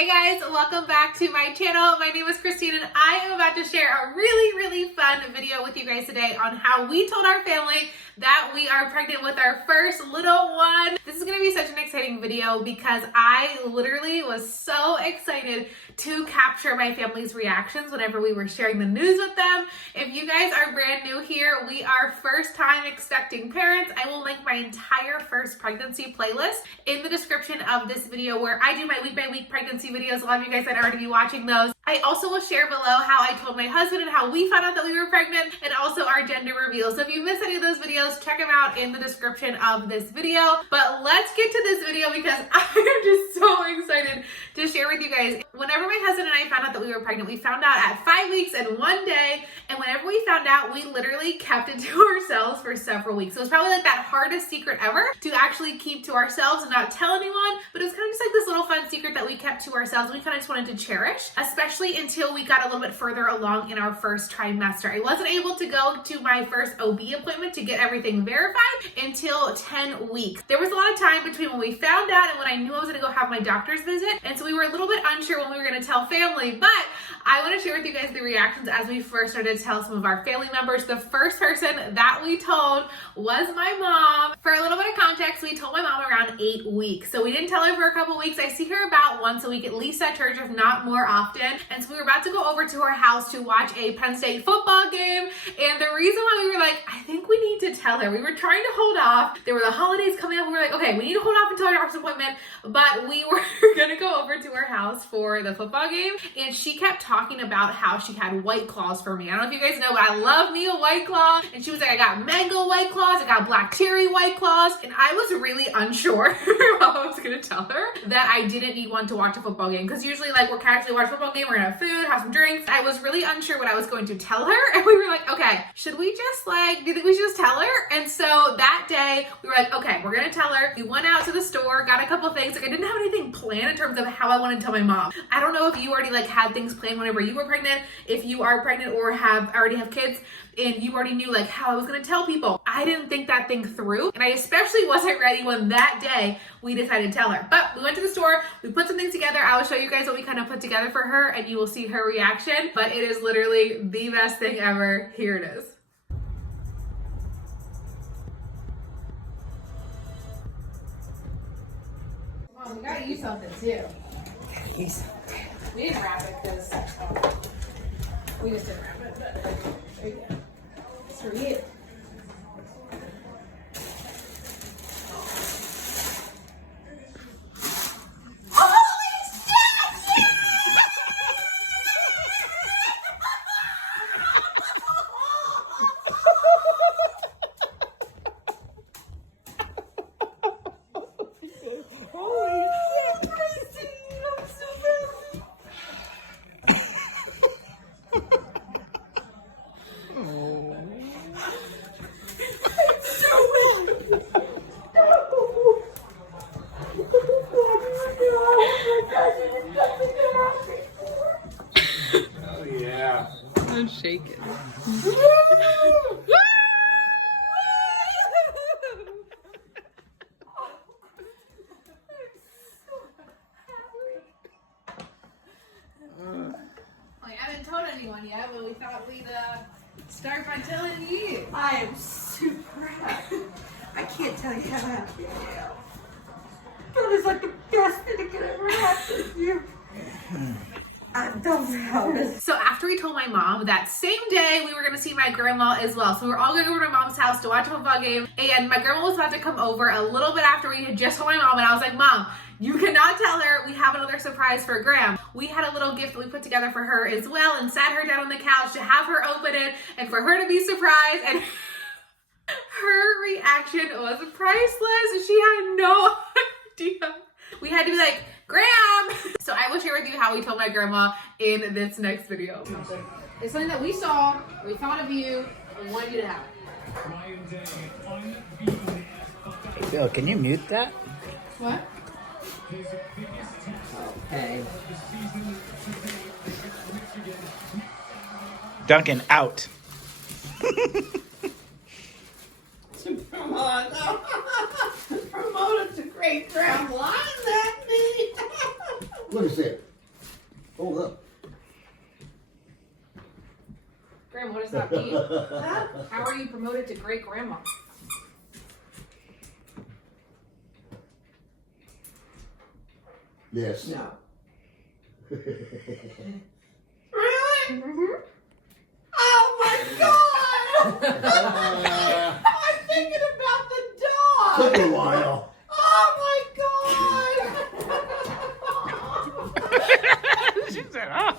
Hey guys, welcome back to my channel. My name is Christine and I am about to share a really fun video with you guys today on how we told our family that we are pregnant with our first little one. This is gonna be such an exciting video because I literally was so excited to capture my family's reactions whenever we were sharing the news with them. If you guys are brand new here, we are first time expecting parents. I will link my entire first pregnancy playlist in the description of this video where I do my week by week pregnancy videos. A lot of you guys might already be watching those. I also will share below how I told my husband and how we found out that we were pregnant, and also our gender reveal. So if you missed any of those videos, check them out in the description of this video. But let's get to this video because I am just so excited to share with you guys. Whenever my husband and I found out that we were pregnant, we found out at 5 weeks and 1 day. And whenever we found out, we literally kept it to ourselves for several weeks. So it was probably like that hardest secret ever to actually keep to ourselves and not tell anyone. But it was kind of just like this little fun secret that we kept to ourselves. We kind of just wanted to cherish, especially until we got a little bit further along in our first trimester. I wasn't able to go to my first OB appointment to get everything verified until 10 weeks. There was a lot of time between when we found out and when I knew I was gonna go have my doctor's visit. And so we were a little bit unsure when we were gonna tell family, but I wanna share with you guys the reactions as we first started to tell some of our family members. The first person that we told was my mom. For a little bit of context, we told my mom around 8 weeks. So we didn't tell her for a couple weeks. I see her about once a week, at least at church, if not more often. And so we were about to go over to her house to watch a Penn State football game. And the reason why we were like, I think we need to tell her. We were trying to hold off. There were the holidays coming up. We were like, okay, we need to hold off until our doctor's appointment. But we were gonna go over to her house for the football game. And she kept talking about how she had White Claws for me. I don't know if you guys know, but I love me a White Claw. And she was like, I got mango White Claws, I got black cherry White Claws. And I was really unsure how I was gonna tell her that I didn't need one to watch a football game. Because usually like we're casually watch a football game, we're gonna have food, have some drinks. I was really unsure what I was going to tell her. And we were like, okay, should we just do you think we should just tell her? And so that day we were like, okay, we're gonna tell her. We went out to the store, got a couple things. Like I didn't have anything planned in terms of how I wanted to tell my mom. I don't know if you already had things planned whenever you were pregnant, if you are pregnant or already have kids and you already knew how I was gonna tell people. I didn't think that thing through, and I especially wasn't ready when that day we decided to tell her. But we went to the store, we put some things together. I will show you guys what we kind of put together for her and you will see her reaction, but it is literally the best thing ever. Here it is. Mom, we gotta use something too. We didn't wrap it because we just didn't wrap it, but there you go. It's for you. I'm shaking. I haven't told anyone yet, but we thought we'd start by telling you. I am super happy. I can't tell you how happy I am. That is like the best thing that could ever happen to you. I'm done proud. So after we told my mom, that same day we were gonna see my grandma as well. So we were all going over to my mom's house to watch a football game, and my grandma was about to come over a little bit after we had just told my mom, and I was like, Mom, you cannot tell her we have another surprise for Graham. We had a little gift that we put together for her as well and sat her down on the couch to have her open it and for her to be surprised, and her reaction was priceless. She had no idea. We had to be like, Graham! So I will share with you how we told my grandma in this next video. It's something that we saw, we thought of you, and wanted you to have it. Yo, can you mute that? What? Okay. Duncan, out. Promoted to great grandma. Isn't that neat? What is it? Hold up. Grandma, what does that mean? How are you promoted to great grandma? Yes. No. Really? Mm-hmm. Oh my God! I'm thinking about the dog. Took a while. Oh my God! She said, oh.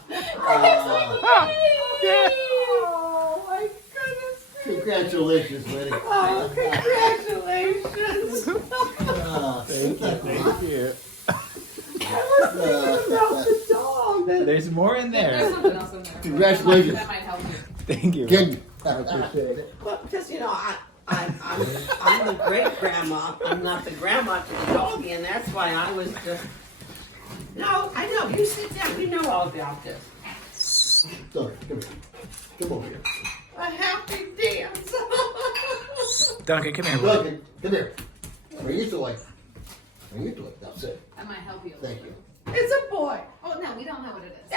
Oh my goodness! Congratulations, Liddy. Oh, congratulations! Thank you. I was thinking about the dog. There's more in There's there. something else in there. Congratulations. That might help you. Thank you. Can you? I appreciate it. Well, because I'm the great grandma. I'm not the grandma to the doggy, and that's why I was just. No, I know. You sit down. We know all about this. Sorry, come here. Come over here. A happy dance. Duncan, come here. bud. Duncan, come here. Bring your toy. Bring your toy. That's it. That might help you. Thank you. It's a boy. Oh, no, we don't know what it is.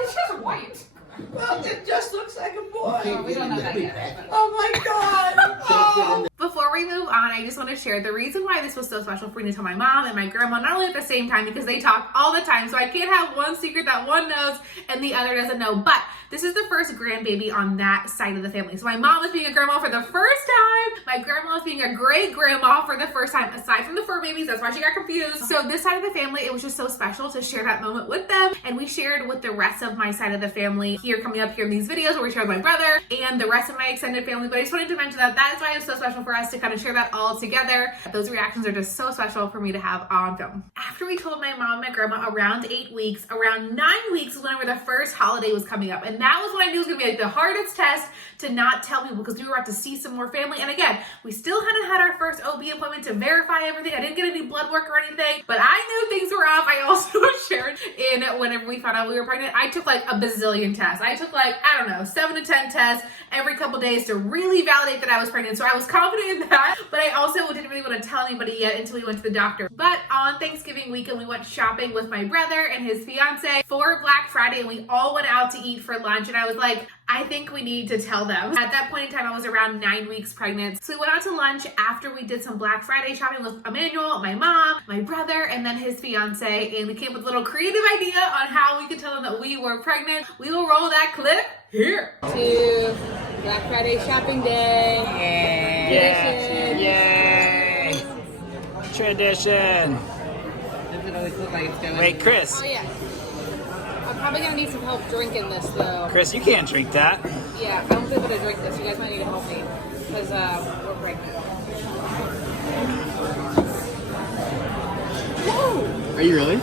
It's just white. Well, it just looks like a boy. Oh, we don't know that yet. Oh my God. Oh. Before we move on, I just want to share the reason why this was so special for me to tell my mom and my grandma, not only at the same time, because they talk all the time, so I can't have one secret that one knows and the other doesn't know, but this is the first grandbaby on that side of the family. So my mom was being a grandma for the first time, my grandma was being a great grandma for the first time, aside from the fur babies, that's why she got confused. So this side of the family, it was just so special to share that moment with them, and we shared with the rest of my side of the family here coming up here in these videos where we shared with my brother and the rest of my extended family, but I just wanted to mention that that's why it's so special for us to kind of share that all together. Those reactions are just so special for me to have on film. After we told my mom and my grandma around 8 weeks, around 9 weeks was whenever the first holiday was coming up, and that was when I knew it was gonna be like the hardest test to not tell people, because we were about to see some more family. And again, we still hadn't had our first OB appointment to verify everything. I didn't get any blood work or anything, but I knew things were off. I also shared in whenever we found out we were pregnant, I took like a bazillion tests. I took like, I don't know, 7 to 10 tests every couple days to really validate that I was pregnant. So I was confident in that, but I also didn't really want to tell anybody yet until we went to the doctor. But on Thanksgiving weekend, we went shopping with my brother and his fiance for Black Friday, and we all went out to eat for lunch, and I was like, I think we need to tell them. At that point in time, I was around 9 weeks pregnant. So we went out to lunch after we did some Black Friday shopping with Emmanuel, my mom, my brother, and then his fiance, and we came with a little creative idea on how we could tell them that we were pregnant. We will roll that clip here. To Black Friday shopping day. Yeah. Yay. Tradition. Doesn't always look like it's going. Wait, Chris. Oh yeah. I'm probably gonna need some help drinking this though. Chris, you can't drink that. Yeah, I won't be able to drink this. You guys might need to help me because we're pregnant. Whoa! Are you really?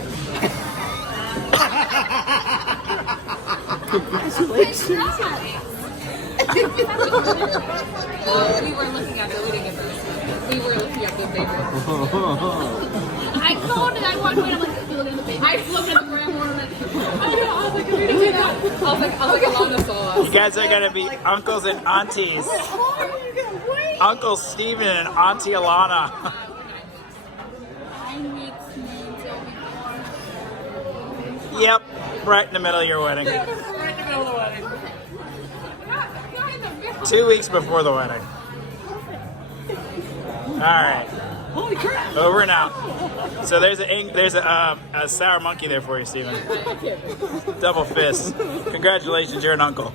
Congratulations. We were looking at the wedding anniversary. We were looking at the baby. I called it. I walked away. I'm like, look at the baby. I looked at the grandma and I know. I was like, we didn't do that. I was like, Alana saw us. You guys are gonna be uncles and aunties. Uncle Steven and Auntie Alana. Yep, right in the middle of your wedding. Right in the middle of the wedding. 2 weeks before the wedding. All right. Holy crap! Over and out. So there's a sour monkey there for you, Steven. Double fist. Congratulations, you're an uncle.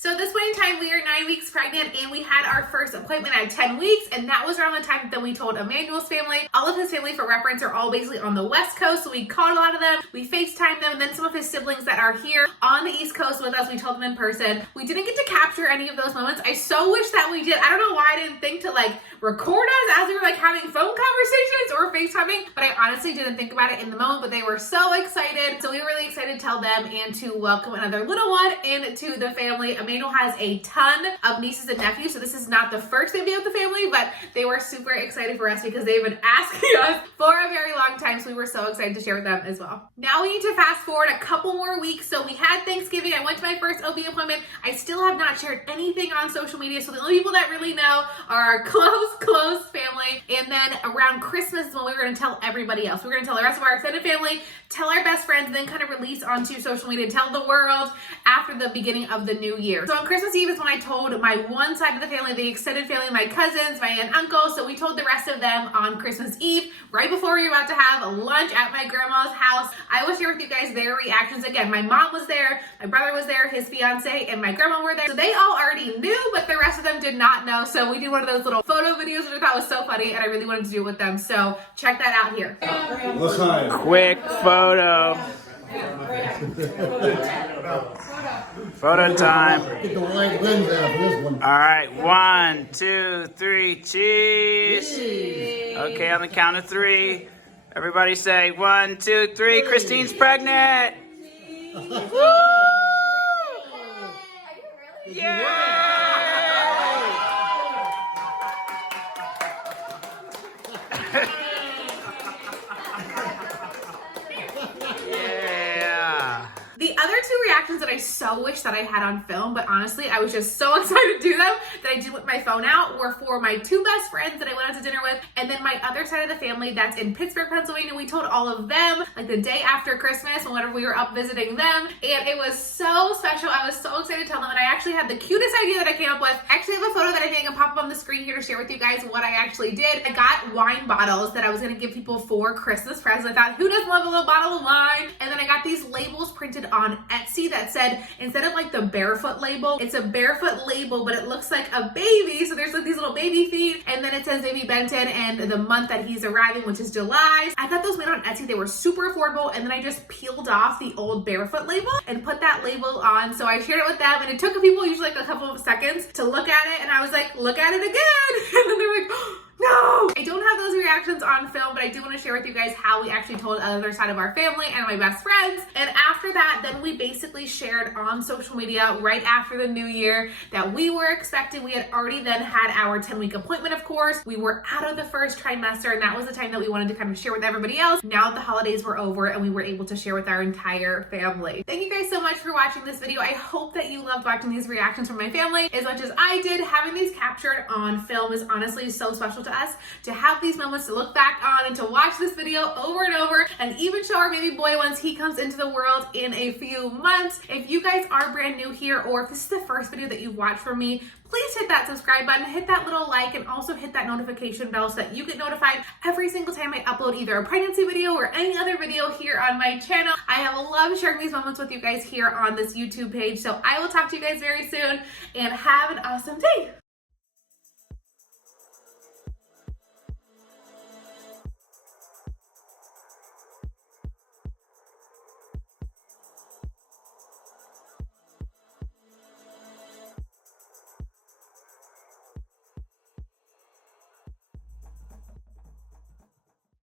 So at this point in time, we are 9 weeks pregnant, and we had our first appointment at 10 weeks, and that was around the time that we told Emmanuel's family. All of his family, for reference, are all basically on the West Coast, so we called a lot of them, we FaceTimed them, and then some of his siblings that are here on the East Coast with us, we told them in person. We didn't get to capture any of those moments. I so wish that we did. I don't know why I didn't think to like record us as we were like having phone conversations or FaceTiming, but I honestly didn't think about it in the moment, but they were so excited. So we were really excited to tell them and to welcome another little one into the family. Emmanuel has a ton of nieces and nephews, so this is not the first baby of the family, but they were super excited for us because they've been asking us for a very long time, so we were so excited to share with them as well. Now we need to fast forward a couple more weeks. So we had Thanksgiving, I went to my first OB appointment. I still have not shared anything on social media, so the only people that really know are our close family. And then around Christmas when we were gonna tell everybody else. We were gonna tell the rest of our extended family, tell our best friends, and then kind of release onto social media, tell the world after the beginning of the new year. So on Christmas Eve is when I told my one side of the family, the extended family, my cousins, my aunt and uncle. So we told the rest of them on Christmas Eve, right before we were about to have lunch at my grandma's house. I will share with you guys their reactions. Again, my mom was there, my brother was there, his fiance, and my grandma were there. So they all already knew, but the rest of them did not know. So we did one of those little photo videos, which I thought was so funny, and I really wanted to do it with them. So check that out here. Quick photo. Photo time. Get the wide lens out of this one. All right, 1, 2, 3, cheese. Okay, on the count of 3, everybody say 1, 2, 3. Christine's pregnant. Woo! Yay! The other two reactions that I so wish that I had on film, but honestly, I was just so excited to do them that I did with my phone out, were for my two best friends that I went out to dinner with, and then my other side of the family that's in Pittsburgh, Pennsylvania. We told all of them like the day after Christmas whenever we were up visiting them, and it was so special. I was so excited to tell them, and I actually had the cutest idea that I came up with. I actually have a photo that I think I can pop up on the screen here to share with you guys what I actually did. I got wine bottles that I was gonna give people for Christmas presents. I thought, who doesn't love a little bottle of wine? And then I got these labels printed on Etsy that said, instead of like the barefoot label, it's a barefoot label, but it looks like a baby. So there's like these little baby feet, and then it says baby Benton and the month that he's arriving, which is July. I thought those made on Etsy, they were super affordable, and then I just peeled off the old barefoot label and put that label on. So I shared it with them, and it took people usually like a couple of seconds to look at it, and I was like, look at it again. And then they were like, no! I don't have those reactions on film, but I do want to share with you guys how we actually told the other side of our family and my best friends. And after that, then we basically shared on social media right after the new year that we were expecting. We had already then had our 10-week appointment, of course. We were out of the first trimester, and that was the time that we wanted to kind of share with everybody else. Now that the holidays were over and we were able to share with our entire family. Thank you guys so much for watching this video. I hope that you loved watching these reactions from my family as much as I did. Having these captured on film is honestly so special to us, to have these moments to look back on and to watch this video over and over, and even show our baby boy once he comes into the world in a few months. If you guys are brand new here, or if this is the first video that you've watched from me, please hit that subscribe button, hit that little like, and also hit that notification bell so that you get notified every single time I upload either a pregnancy video or any other video here on my channel. I have loved sharing these moments with you guys here on this YouTube page. So I will talk to you guys very soon, and have an awesome day.